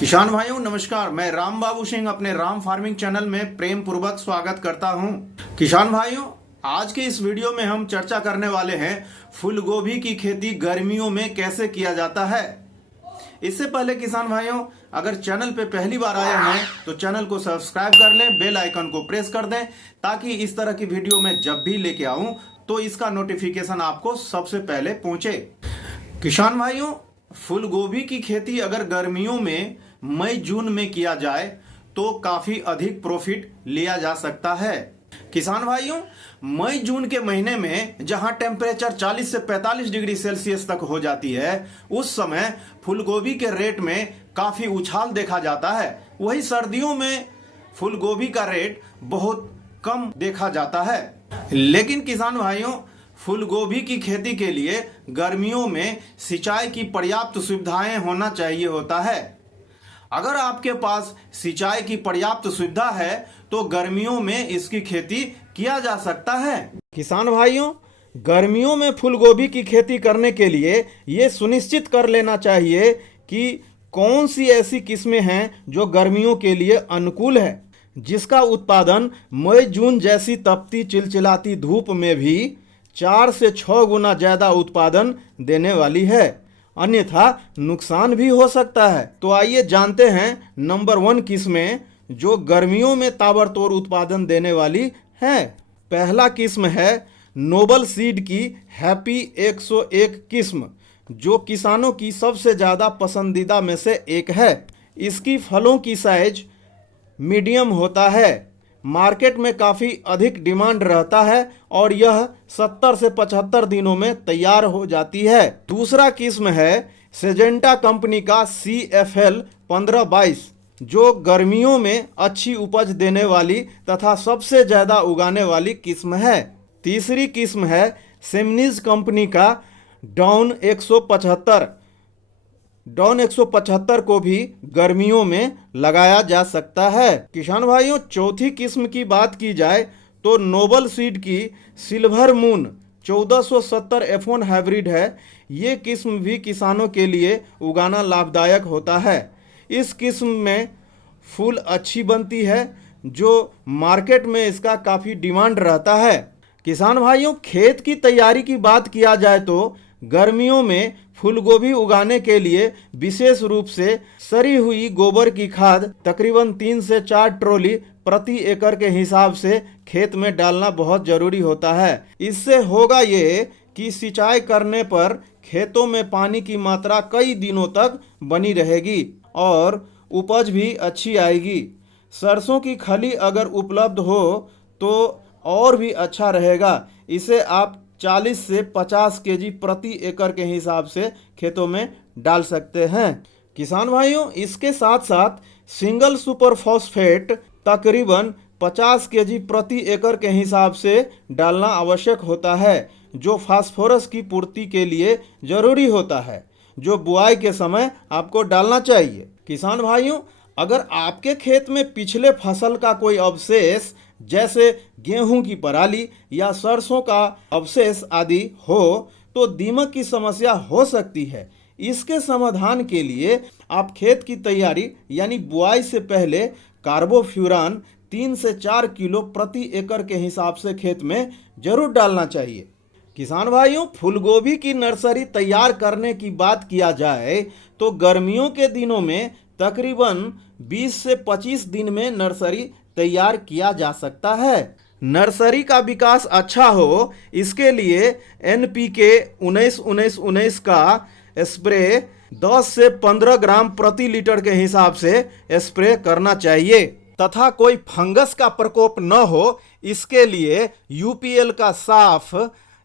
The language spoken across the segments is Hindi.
किसान भाइयों नमस्कार। मैं राम बाबू सिंह अपने राम फार्मिंग चैनल में प्रेम पूर्वक स्वागत करता हूं। किसान भाइयों, आज के इस वीडियो में हम चर्चा करने वाले हैं फूल गोभी की खेती गर्मियों में कैसे किया जाता है। इससे पहले किसान भाइयों, अगर चैनल पे पहली बार आए हैं तो चैनल को सब्सक्राइब कर लें, बेल आइकन को प्रेस कर दें ताकि इस तरह की वीडियो मैं जब भी लेके आऊं तो इसका नोटिफिकेशन आपको सबसे पहले पहुंचे। किसान भाइयों, फूल गोभी की खेती अगर गर्मियों में मई जून में किया जाए तो काफी अधिक प्रॉफिट लिया जा सकता है। किसान भाइयों, मई जून के महीने में जहां टेम्परेचर 40 से 45 डिग्री सेल्सियस तक हो जाती है, उस समय फूलगोभी के रेट में काफी उछाल देखा जाता है। वही सर्दियों में फूलगोभी का रेट बहुत कम देखा जाता है। लेकिन किसान भाइयों, फूलगोभी की खेती के लिए गर्मियों में सिंचाई की पर्याप्त सुविधाएं होना चाहिए होता है। अगर आपके पास सिंचाई की पर्याप्त सुविधा है तो गर्मियों में इसकी खेती किया जा सकता है। किसान भाइयों, गर्मियों में फूलगोभी की खेती करने के लिए ये सुनिश्चित कर लेना चाहिए कि कौन सी ऐसी किस्में हैं जो गर्मियों के लिए अनुकूल है, जिसका उत्पादन मई जून जैसी तपती चिलचिलाती धूप में भी 4 से 6 गुना ज़्यादा उत्पादन देने वाली है, अन्यथा नुकसान भी हो सकता है। तो आइए जानते हैं नंबर 1 किस्में जो गर्मियों में ताबड़तोड़ उत्पादन देने वाली है। पहला किस्म है नोबल सीड की हैप्पी 101 किस्म, जो किसानों की सबसे ज़्यादा पसंदीदा में से एक है। इसकी फलों की साइज मीडियम होता है, मार्केट में काफ़ी अधिक डिमांड रहता है और यह 70 से 75 दिनों में तैयार हो जाती है। दूसरा किस्म है सेजेंटा कंपनी का CFL 1522, जो गर्मियों में अच्छी उपज देने वाली तथा सबसे ज़्यादा उगाने वाली किस्म है। तीसरी किस्म है सेमनीज कंपनी का डाउन 175। डाउन 175 को भी गर्मियों में लगाया जा सकता है। किसान भाइयों, चौथी किस्म की बात की जाए तो नोबल सीड की सिल्वर मून 1470 F1 हाइब्रिड है। ये किस्म भी किसानों के लिए उगाना लाभदायक होता है। इस किस्म में फूल अच्छी बनती है, जो मार्केट में इसका काफ़ी डिमांड रहता है। किसान भाइयों, खेत की तैयारी की बात किया जाए तो गर्मियों में फूलगोभी उगाने के लिए विशेष रूप से सड़ी हुई गोबर की खाद तकरीबन 3 से 4 ट्रॉली प्रति एकड़ के हिसाब से खेत में डालना बहुत ज़रूरी होता है। इससे होगा ये कि सिंचाई करने पर खेतों में पानी की मात्रा कई दिनों तक बनी रहेगी और उपज भी अच्छी आएगी। सरसों की खली अगर उपलब्ध हो तो और भी अच्छा रहेगा। इसे आप 40 से 50 केजी प्रति एकड़ के हिसाब से खेतों में डाल सकते हैं। किसान भाइयों, इसके साथ साथ सिंगल सुपर फॉस्फेट तकरीबन 50 केजी प्रति एकड़ के हिसाब से डालना आवश्यक होता है, जो फास्फोरस की पूर्ति के लिए ज़रूरी होता है, जो बुआई के समय आपको डालना चाहिए। किसान भाइयों, अगर आपके खेत में पिछले फसल का कोई अवशेष जैसे गेहूं की पराली या सरसों का अवशेष आदि हो तो दीमक की समस्या हो सकती है। इसके समाधान के लिए आप खेत की तैयारी यानी बुआई से पहले कार्बोफ्यूरान 3 से 4 किलो प्रति एकड़ के हिसाब से खेत में जरूर डालना चाहिए। किसान भाइयों, फूलगोभी की नर्सरी तैयार करने की बात किया जाए तो गर्मियों के दिनों में तकरीबन 20 से 25 दिन में नर्सरी तैयार किया जा सकता है। नर्सरी का विकास अच्छा हो, इसके लिए NPK 19-19-19 का स्प्रे 10 से 15 ग्राम प्रति लीटर के हिसाब से स्प्रे करना चाहिए तथा कोई फंगस का प्रकोप न हो, इसके लिए UPL का साफ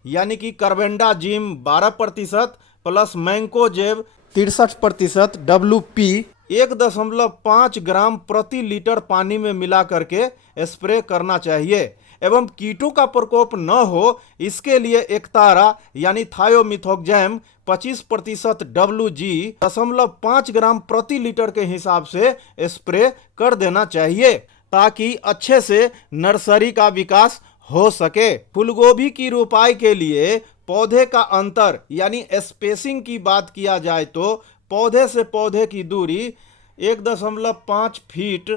यानी कि कार्बेंडाजिम 12% प्लस मैंकोजेब 63% WP 1.5 ग्राम प्रति लीटर पानी में मिला करके स्प्रे करना चाहिए। एवं कीटों का प्रकोप न हो, इसके एक एकतारा यानी थायोमिथोक्सैम 25% WG 0.5 ग्राम प्रति लीटर के हिसाब से स्प्रे कर देना चाहिए ताकि अच्छे से नर्सरी का विकास हो सके। फूलगोभी की रोपाई के लिए पौधे का अंतर यानी स्पेसिंग की बात किया जाए तो पौधे से पौधे की दूरी 1.5 फीट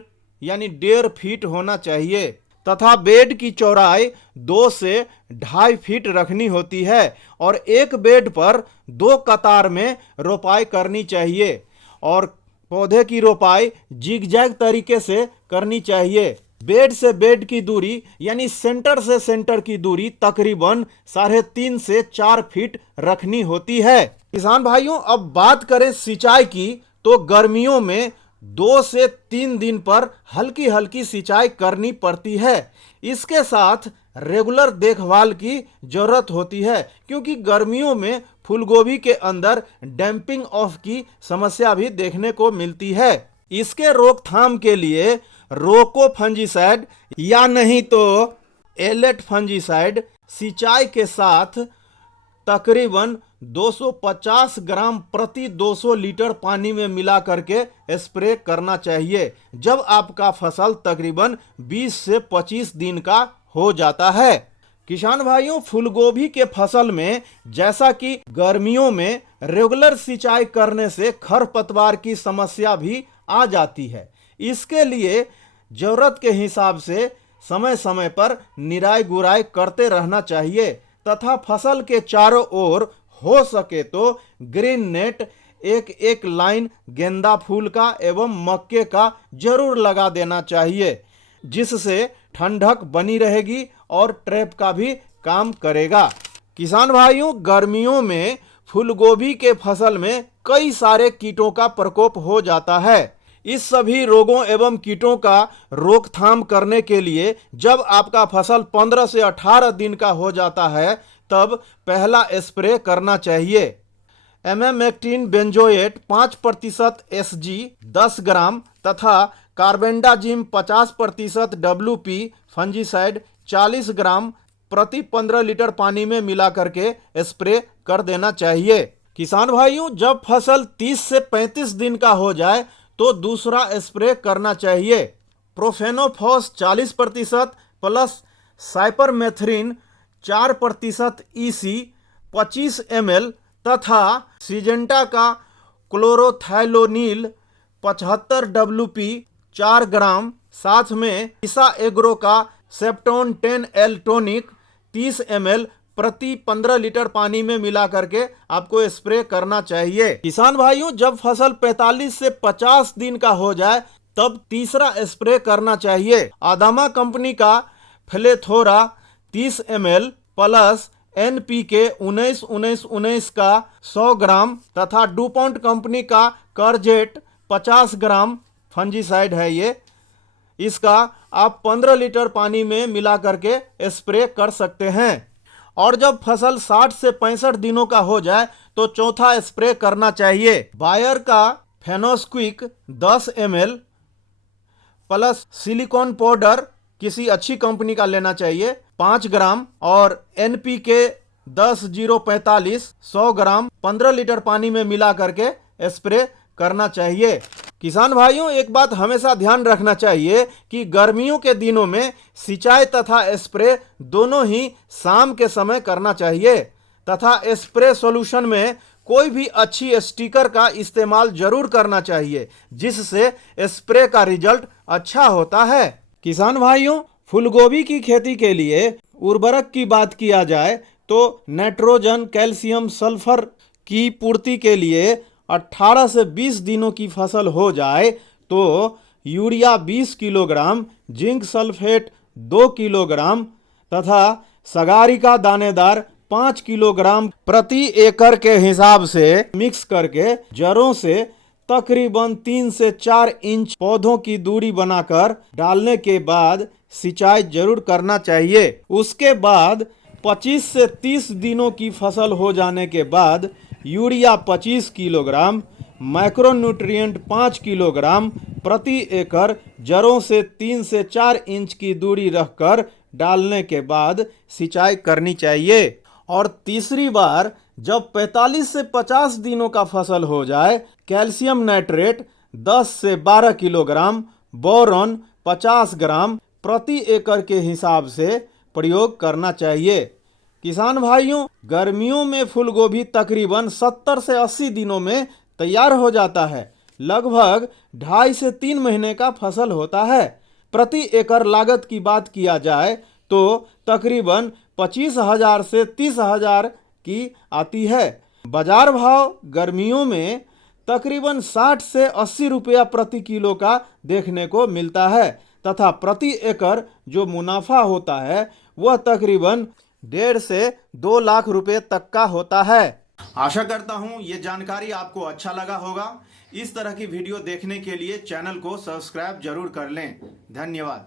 यानी 1.5 फीट होना चाहिए तथा बेड की चौड़ाई 2 से 2.5 फीट रखनी होती है और एक बेड पर 2 कतार में रोपाई करनी चाहिए और पौधे की रोपाई जिगजैग तरीके से करनी चाहिए। बेड से बेड की दूरी यानी सेंटर से सेंटर की दूरी तकरीबन 3.5 से 4 फीट रखनी होती है। किसान भाइयों, अब बात करें सिंचाई की तो गर्मियों में 2 से 3 दिन पर हल्की हल्की सिंचाई करनी पड़ती है। इसके साथ रेगुलर देखभाल की जरूरत होती है क्योंकि गर्मियों में फूलगोभी के अंदर डैम्पिंग ऑफ की समस्या भी देखने को मिलती है। इसके रोकथाम के लिए रोको फंजीसाइड या नहीं तो एलेट फंजीसाइड सिंचाई के साथ तकरीबन 250 ग्राम प्रति 200 लीटर पानी में मिला करके स्प्रे करना चाहिए जब आपका फसल तकरीबन 20 से 25 दिन का हो जाता है। किसान भाइयों, फूलगोभी के फसल में जैसा कि गर्मियों में रेगुलर सिंचाई करने से खरपतवार की समस्या भी आ जाती है। इसके लिए जरूरत के हिसाब से समय समय पर निराई गुड़ाई करते रहना चाहिए तथा फसल के चारों ओर हो सके तो ग्रीन नेट एक लाइन गेंदा फूल का एवं मक्के का जरूर लगा देना चाहिए जिससे ठंडक बनी रहेगी और ट्रैप का भी काम करेगा। किसान भाइयों, गर्मियों में फूलगोभी के फसल में कई सारे कीटों का प्रकोप हो जाता है। इस सभी रोगों एवं कीटों का रोकथाम करने के लिए जब आपका फसल 15 से 18 दिन का हो जाता है तब पहला स्प्रे करना चाहिए। एमेमेक्टिन बेंजोएट 5% SG 10 ग्राम तथा कार्बेंडाजिम 50% WP फंजीसाइड 40 ग्राम प्रति 15 लीटर पानी में मिला करके स्प्रे कर देना चाहिए। किसान भाइयों, जब फसल 30 से 35 दिन का हो जाए तो दूसरा स्प्रे करना चाहिए। Profenofos 40% plus cypermethrin 4% EC 25 ml तथा सिजेंटा का क्लोरोथाइलोनिल 75 WP 4 ग्राम साथ में ईसा एग्रो का सेप्टोन 10L टॉनिक 30 ml प्रति 15 लीटर पानी में मिला करके आपको स्प्रे करना चाहिए। किसान भाइयों, जब फसल 45 से 50 दिन का हो जाए तब तीसरा स्प्रे करना चाहिए। आदामा कंपनी का फ्लेथोरा 30 ml प्लस NPK 19-19-19 का 100 ग्राम तथा डुपॉन्ट कंपनी का करजेट 50 ग्राम फंजीसाइड है ये, इसका आप 15 लीटर पानी में मिला करके स्प्रे कर सकते हैं। और जब फसल 60 से 65 दिनों का हो जाए तो चौथा स्प्रे करना चाहिए। बायर का फेनोस्क्विक 10 ml प्लस सिलिकॉन पाउडर किसी अच्छी कंपनी का लेना चाहिए 5 ग्राम और NPK 10-0-45 100 ग्राम 15 लीटर पानी में मिला करके स्प्रे करना चाहिए। किसान भाइयों, एक बात हमेशा ध्यान रखना चाहिए कि गर्मियों के दिनों में सिंचाई तथा स्प्रे दोनों ही शाम के समय करना चाहिए तथा स्प्रे सॉल्यूशन में कोई भी अच्छी स्टिकर का इस्तेमाल जरूर करना चाहिए जिससे स्प्रे का रिजल्ट अच्छा होता है। किसान भाइयों, फूलगोभी की खेती के लिए उर्वरक की बात किया जाए तो नाइट्रोजन, कैल्शियम, सल्फर की पूर्ति के लिए 18 से 20 दिनों की फसल हो जाए तो urea 20 kilogram, zinc sulphate 2 kilogram तथा सगारिका दानेदार 5 किलोग्राम प्रति एकड़ के हिसाब से मिक्स करके जड़ों से तकरीबन 3 से 4 इंच पौधों की दूरी बनाकर डालने के बाद सिंचाई जरूर करना चाहिए। उसके बाद 25 से 30 दिनों की फसल हो जाने के बाद यूरिया 25 किलोग्राम, माइक्रोन्यूट्रिएंट 5 किलोग्राम प्रति एकड़ जड़ों से 3 से 4 इंच की दूरी रखकर डालने के बाद सिंचाई करनी चाहिए। और तीसरी बार जब 45 से 50 दिनों का फसल हो जाए, कैल्शियम नाइट्रेट 10 से 12 किलोग्राम, बोरॉन 50 ग्राम प्रति एकड़ के हिसाब से प्रयोग करना चाहिए। किसान भाइयों, गर्मियों में फूलगोभी तकरीबन 70 से 80 दिनों में तैयार हो जाता है। लगभग 2.5 से 3 महीने का फसल होता है। प्रति एकड़ लागत की बात किया जाए तो तकरीबन 25,000 से 30,000 की आती है। बाजार भाव गर्मियों में तकरीबन 60 से 80 रुपया प्रति किलो का देखने को मिलता है तथा प्रति एकड़ जो मुनाफा होता है वह तकरीबन 1.5 से 2 लाख रुपए तक का होता है। आशा करता हूं ये जानकारी आपको अच्छा लगा होगा। इस तरह की वीडियो देखने के लिए चैनल को सब्सक्राइब जरूर कर लें। धन्यवाद।